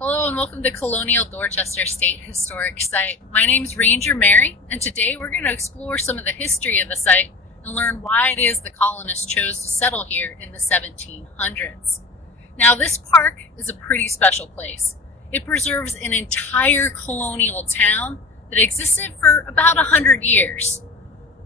Hello and welcome to Colonial Dorchester State Historic Site. My name's Ranger Mary, and today we're going to explore some of the history of the site and learn why it is the colonists chose to settle here in the 1700s. Now, this park is a pretty special place. It preserves an entire colonial town that existed for about 100 years.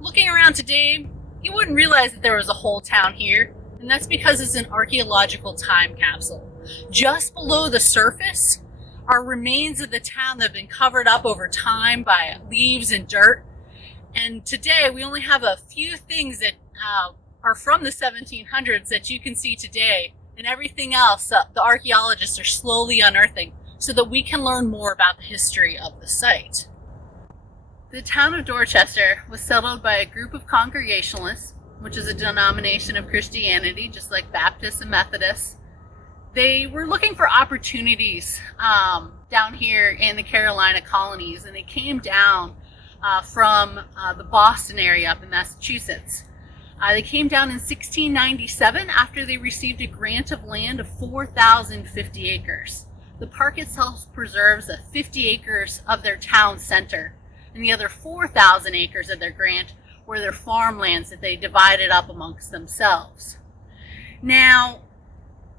Looking around today, you wouldn't realize that there was a whole town here, and that's because it's an archaeological time capsule. Just below the surface are remains of the town that have been covered up over time by leaves and dirt. And today we only have a few things that are from the 1700s that you can see today, and everything else the archaeologists are slowly unearthing so that we can learn more about the history of the site. The town of Dorchester was settled by a group of Congregationalists, which is a denomination of Christianity, just like Baptists and Methodists. They were looking for opportunities down here in the Carolina colonies, and they came down from the Boston area up in Massachusetts. They came down in 1697 after they received a grant of land of 4,050 acres. The park itself preserves 50 acres of their town center, and the other 4,000 acres of their grant were their farmlands that they divided up amongst themselves. Now,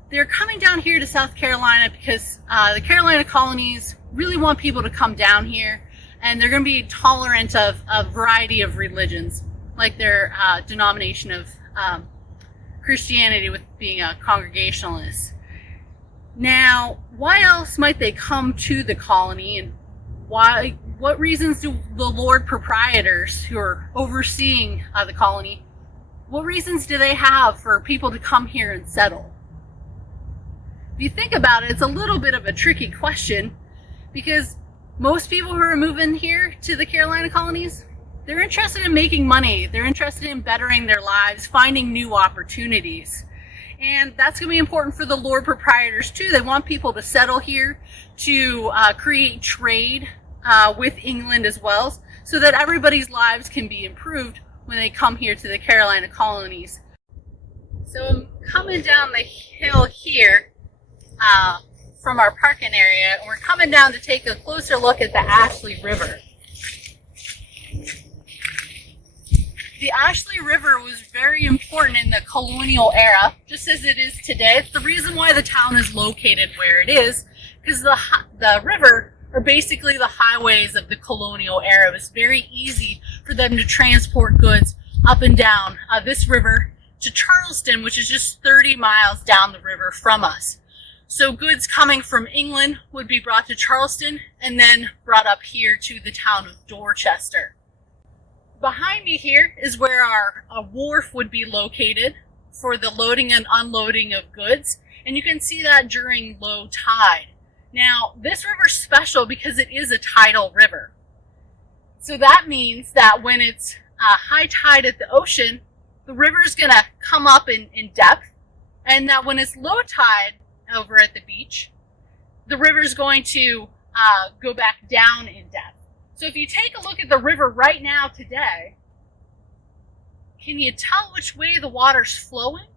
they're coming down here to South Carolina because the Carolina colonies really want people to come down here, and they're going to be tolerant of a variety of religions, like their denomination of Christianity with being a Congregationalist. Now, why else might they come to the colony, and what reasons do the Lord proprietors who are overseeing the colony, what reasons do they have for people to come here and settle? If you think about it, it's a little bit of a tricky question, because most people who are moving here to the Carolina colonies, they're interested in making money. They're interested in bettering their lives, finding new opportunities. And that's going to be important for the Lord proprietors too. They want people to settle here, to create trade with England as well, so that everybody's lives can be improved when they come here to the Carolina colonies. So I'm coming down the hill here from our parking area, and we're coming down to take a closer look at the Ashley River. The Ashley River was very important in the colonial era, just as it is today. It's the reason why the town is located where it is, because the river are basically the highways of the colonial era. It was very easy for them to transport goods up and down this river to Charleston, which is just 30 miles down the river from us. So goods coming from England would be brought to Charleston and then brought up here to the town of Dorchester. Behind me here is where our wharf would be located for the loading and unloading of goods, and you can see that during low tide. Now, this river's special because it is a tidal river. So that means that when it's high tide at the ocean, the river's going to come up in depth, and that when it's low tide over at the beach, the river's going to go back down in depth. So if you take a look at the river right now today, can you tell which way the water's flowing?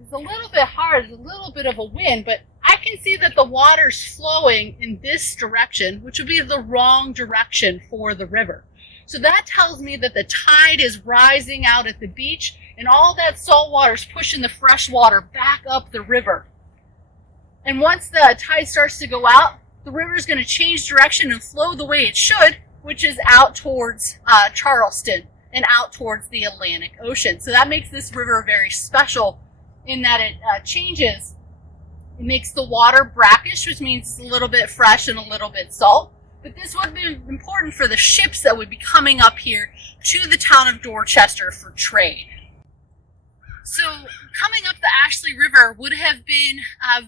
It's a little bit hard, there's a little bit of a wind, but I can see that the water's flowing in this direction, which would be the wrong direction for the river. So that tells me that the tide is rising out at the beach, and all that salt water is pushing the fresh water back up the river. And once the tide starts to go out, the river is going to change direction and flow the way it should, which is out towards Charleston and out towards the Atlantic Ocean. So that makes this river very special in that it changes. It makes the water brackish, which means it's a little bit fresh and a little bit salt. But this would be important for the ships that would be coming up here to the town of Dorchester for trade. So coming up the Ashley River would have been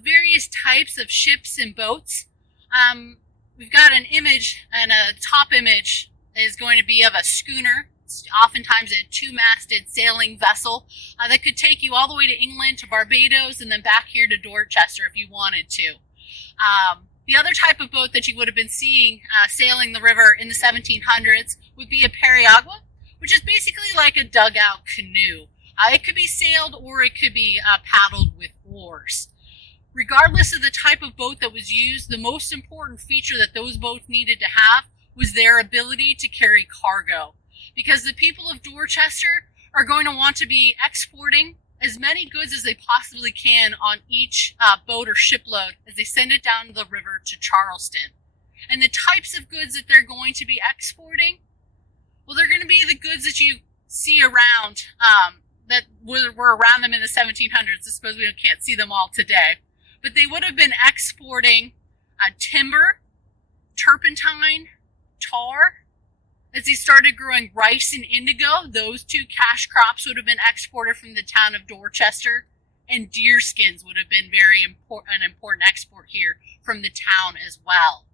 various types of ships and boats. We've got an image, and a top image is going to be of a schooner. It's oftentimes a two-masted sailing vessel that could take you all the way to England, to Barbados, and then back here to Dorchester if you wanted to. The other type of boat that you would have been seeing sailing the river in the 1700s would be a periagua, which is basically like a dugout canoe. It could be sailed or it could be paddled with oars. Regardless of the type of boat that was used, the most important feature that those boats needed to have was their ability to carry cargo. Because the people of Dorchester are going to want to be exporting as many goods as they possibly can on each boat or shipload as they send it down the river to Charleston. And the types of goods that they're going to be exporting, well, they're going to be the goods that you see around that were around them in the 1700s. I suppose we can't see them all today. But they would have been exporting timber, turpentine, tar. As they started growing rice and indigo, those two cash crops would have been exported from the town of Dorchester, and deer skins would have been an important export here from the town as well.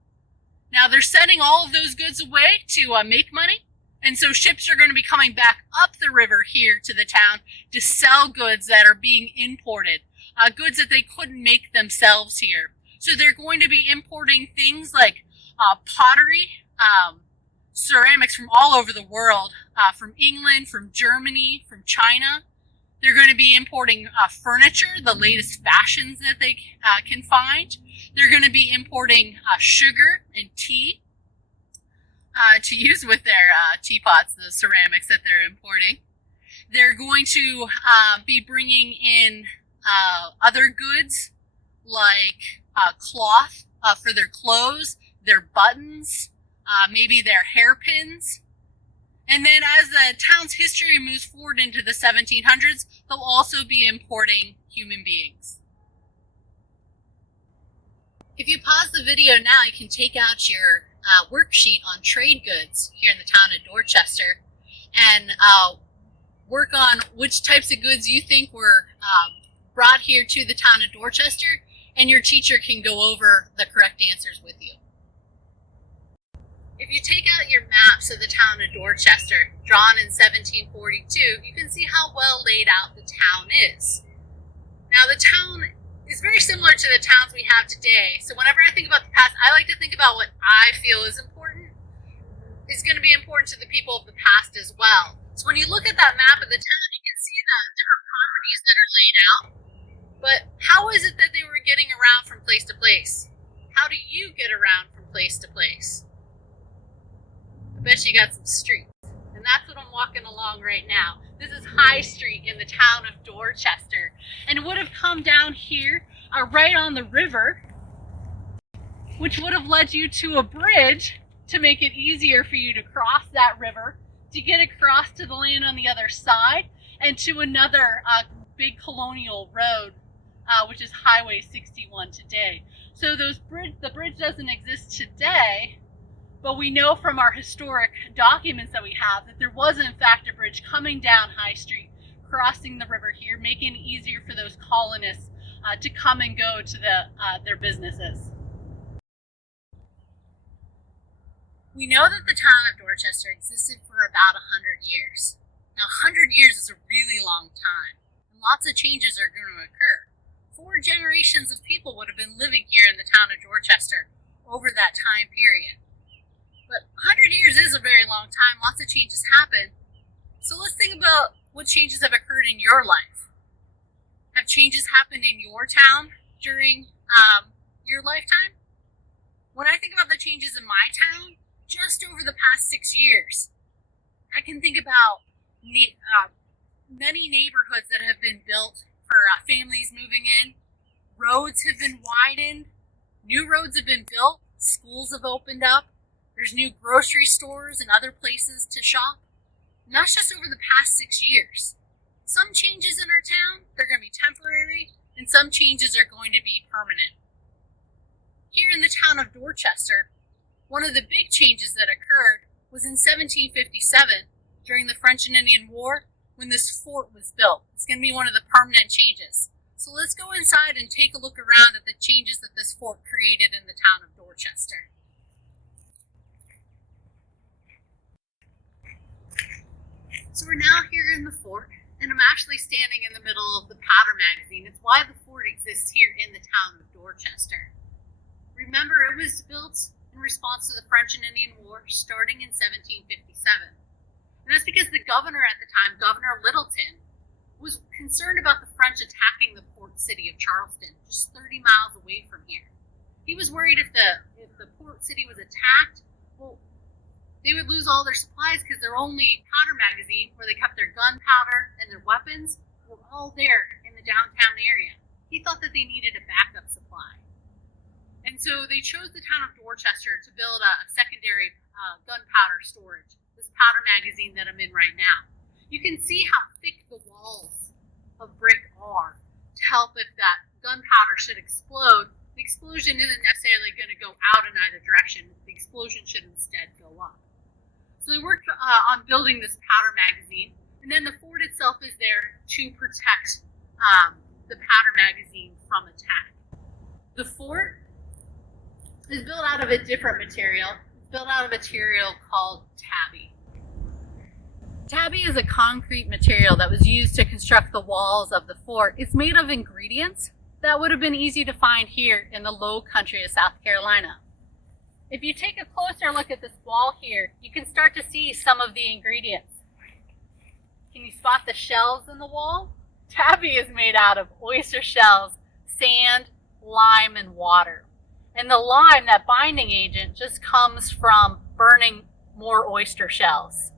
Now they're sending all of those goods away to make money, and so ships are going to be coming back up the river here to the town to sell goods that are being imported, goods that they couldn't make themselves here. So they're going to be importing things like pottery, ceramics from all over the world, from England, from Germany, from China. They're going to be importing furniture, the latest fashions that they can find. They're going to be importing sugar and tea to use with their teapots, the ceramics that they're importing. They're going to be bringing in other goods like cloth for their clothes, their buttons, maybe their hairpins. And then as the town's history moves forward into the 1700s, they'll also be importing human beings. If you pause the video now, you can take out your worksheet on trade goods here in the town of Dorchester and work on which types of goods you think were brought here to the town of Dorchester, and your teacher can go over the correct answers with you. If you take out your maps of the town of Dorchester, drawn in 1742, you can see how well laid out the town is. Now, the town is very similar to the towns we have today, so whenever I think about the past, I like to think about what I feel is important, is going to be important to the people of the past as well. So when you look at that map of the town, you can see the different properties that are laid out, but how is it that they were getting around from place to place? How do you get around from place to place? I bet you got some streets, and that's what I'm walking along right now. This is High Street in the town of Dorchester, and it would have come down here right on the river, which would have led you to a bridge to make it easier for you to cross that river, to get across to the land on the other side, and to another big colonial road, which is Highway 61 today. So the bridge doesn't exist today, but we know from our historic documents that we have that there was in fact a bridge coming down High Street, crossing the river here, making it easier for those colonists to come and go to their businesses. We know that the town of Dorchester existed for about 100 years. Now 100 years is a really long time, and lots of changes are going to occur. 4 generations of people would have been living here in the town of Dorchester over that time period. But 100 years is a very long time. Lots of changes happen. So let's think about what changes have occurred in your life. Have changes happened in your town during your lifetime? When I think about the changes in my town, just over the past 6 years, I can think about many neighborhoods that have been built for families moving in. Roads have been widened. New roads have been built. Schools have opened up. There's new grocery stores and other places to shop. And that's just over the past 6 years. Some changes in our town, they're going to be temporary, and some changes are going to be permanent. Here in the town of Dorchester, one of the big changes that occurred was in 1757, during the French and Indian War, when this fort was built. It's going to be one of the permanent changes. So let's go inside and take a look around at the changes that this fort created in the town of Dorchester. So we're now here in the fort, and I'm actually standing in the middle of the powder magazine. It's why the fort exists here in the town of Dorchester. Remember, it was built in response to the French and Indian War starting in 1757. And that's because the governor at the time, Governor Littleton, was concerned about the French attacking the fort port city of Charleston, just 30 miles away from here. He was worried if the port city was attacked, well, they would lose all their supplies because their only powder magazine, where they kept their gunpowder and their weapons, were all there in the downtown area. He thought that they needed a backup supply. And so they chose the town of Dorchester to build a secondary gunpowder storage, this powder magazine that I'm in right now. You can see how thick the walls of brick are to help if that gunpowder should explode. The explosion isn't necessarily going to go out in either direction. The explosion should instead go up. So they worked on building this powder magazine, and then the fort itself is there to protect the powder magazine from attack. The fort is built out of a different material. It's built out of a material called Tabby. Tabby is a concrete material that was used to construct the walls of the fort. It's made of ingredients that would have been easy to find here in the low country of South Carolina. If you take a closer look at this wall here, you can start to see some of the ingredients. Can you spot the shells in the wall? Tabby is made out of oyster shells, sand, lime, and water. And the lime, that binding agent, just comes from burning more oyster shells.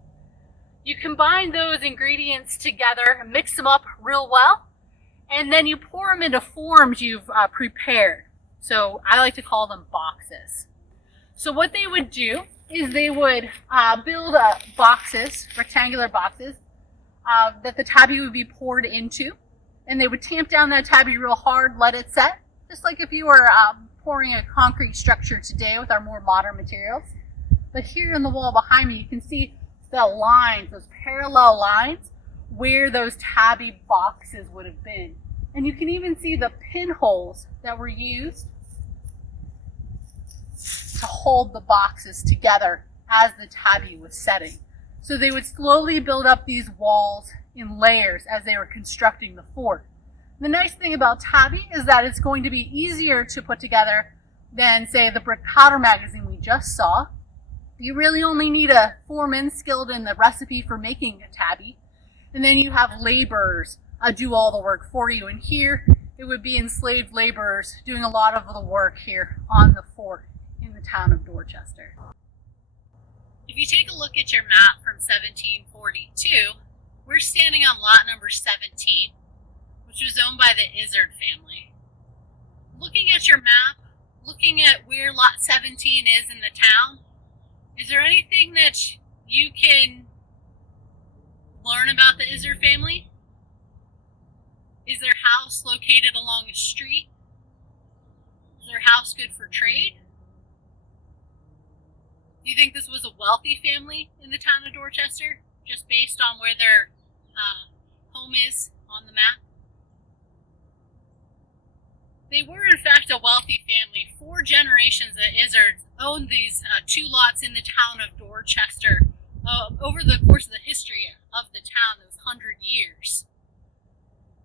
You combine those ingredients together, mix them up real well, and then you pour them into forms you've prepared. So I like to call them boxes. So what they would do is they would build boxes, rectangular boxes, that the tabby would be poured into. And they would tamp down that tabby real hard, let it set, just like if you were pouring a concrete structure today with our more modern materials. But here in the wall behind me, you can see the lines, those parallel lines, where those tabby boxes would have been. And you can even see the pinholes that were used to hold the boxes together as the tabby was setting. So they would slowly build up these walls in layers as they were constructing the fort. The nice thing about tabby is that it's going to be easier to put together than, say, the brick powder magazine we just saw. You really only need a foreman skilled in the recipe for making a tabby, and then you have laborers do all the work for you. And here it would be enslaved laborers doing a lot of the work here on the fort in the town of Dorchester. If you take a look at your map from 1742, we're standing on lot number 17, which was owned by the Izard family. Looking at your map, looking at where lot 17 is in the town, is there anything that you can learn about the Izard family? Is their house located along a street? Is their house good for trade? Do you think this was a wealthy family in the town of Dorchester, just based on where their home is on the map? They were, in fact, a wealthy family. 4 generations of Izards owned these 2 lots in the town of Dorchester over the course of the history of the town, those 100 years.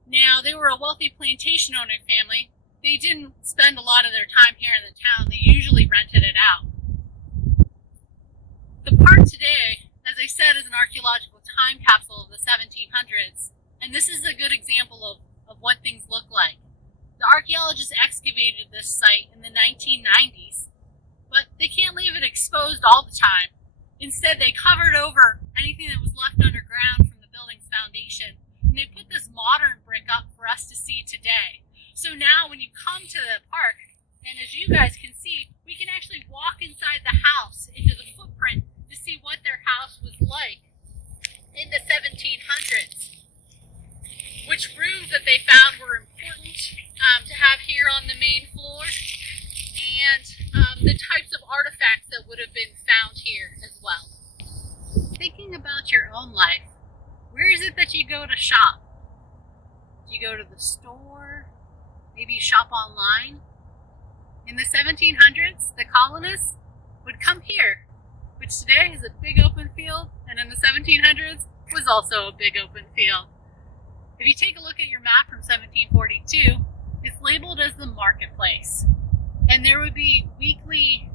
Now, they were a wealthy plantation owning family. They didn't spend a lot of their time here in the town. They usually rented it out. The park today, as I said, is an archaeological time capsule of the 1700s, and this is a good example of what things look like. The archaeologists excavated this site in the 1990s, but they can't leave it exposed all the time. Instead, they covered over anything that was left underground from the building's foundation, and they put this modern brick up for us to see today. So now when you come to the park, and as you guys can see, we can actually walk inside the house into the footprint to see what their house was like in the 1700s. Which rooms that they found were important to have here on the main floor, and the types of artifacts that would have been found here as well. Thinking about your own life, where is it that you go to shop? Do you go to the store? Maybe you shop online? In the 1700s, the colonists would come here, which today is a big open field, and in the 1700s was also a big open field. If you take a look at your map from 1742, it's labeled as the marketplace. And there would be weekly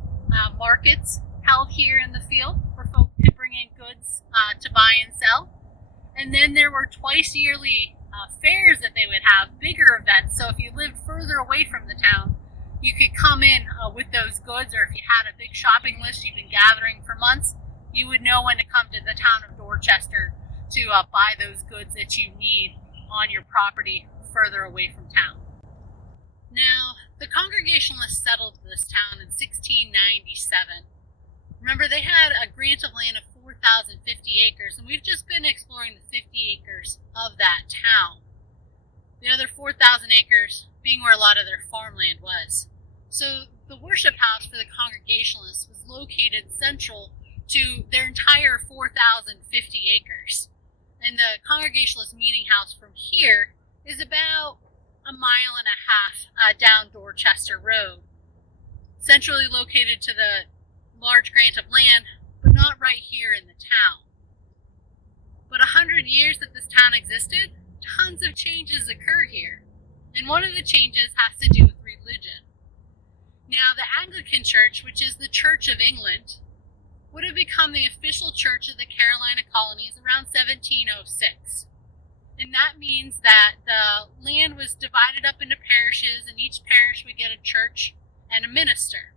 markets held here in the field where folks could bring in goods to buy and sell. And then there were twice yearly fairs that they would have, bigger events. So if you lived further away from the town, you could come in with those goods, or if you had a big shopping list you've been gathering for months, you would know when to come to the town of Dorchester to buy those goods that you need on your property further away from town. Now, the Congregationalists settled this town in 1697. Remember, they had a grant of land of 4,050 acres, and we've just been exploring the 50 acres of that town. The other 4,000 acres being where a lot of their farmland was. So the worship house for the Congregationalists was located central to their entire 4,050 acres. And the Congregationalist meeting house from here is about a mile and a half down Dorchester Road, centrally located to the large grant of land, but not right here in the town. But 100 years that this town existed, tons of changes occur here. And one of the changes has to do with religion. Now, the Anglican Church, which is the Church of England, would have become the official church of the Carolina colonies around 1706. And that means that the land was divided up into parishes, and each parish would get a church and a minister.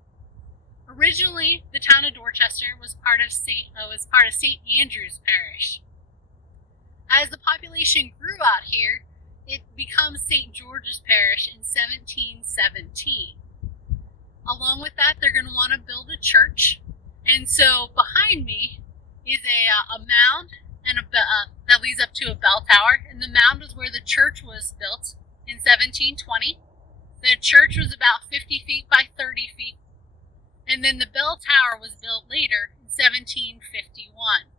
Originally, the town of Dorchester was part of St. Andrew's Parish. As the population grew out here, it becomes St. George's Parish in 1717. Along with that, they're going to want to build a church. And so behind me is a mound and that leads up to a bell tower. And the mound is where the church was built in 1720. The church was about 50 feet by 30 feet. And then the bell tower was built later in 1751.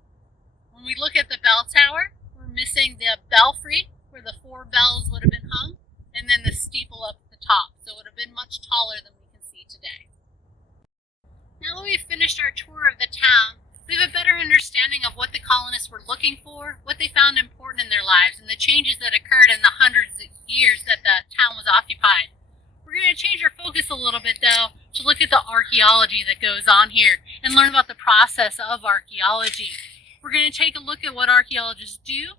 When we look at the bell tower, we're missing the belfry where the 4 bells would have been hung, and then the steeple up at the top. So it would have been much taller than we can see today. Now that we've finished our tour of the town, we have a better understanding of what the colonists were looking for, what they found important in their lives, and the changes that occurred in the hundreds of years that the town was occupied. We're going to change our focus a little bit, though, to look at the archaeology that goes on here and learn about the process of archaeology. We're going to take a look at what archaeologists do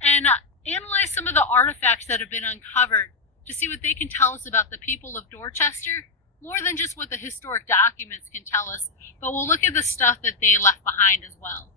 and analyze some of the artifacts that have been uncovered to see what they can tell us about the people of Dorchester, more than just what the historic documents can tell us, but we'll look at the stuff that they left behind as well.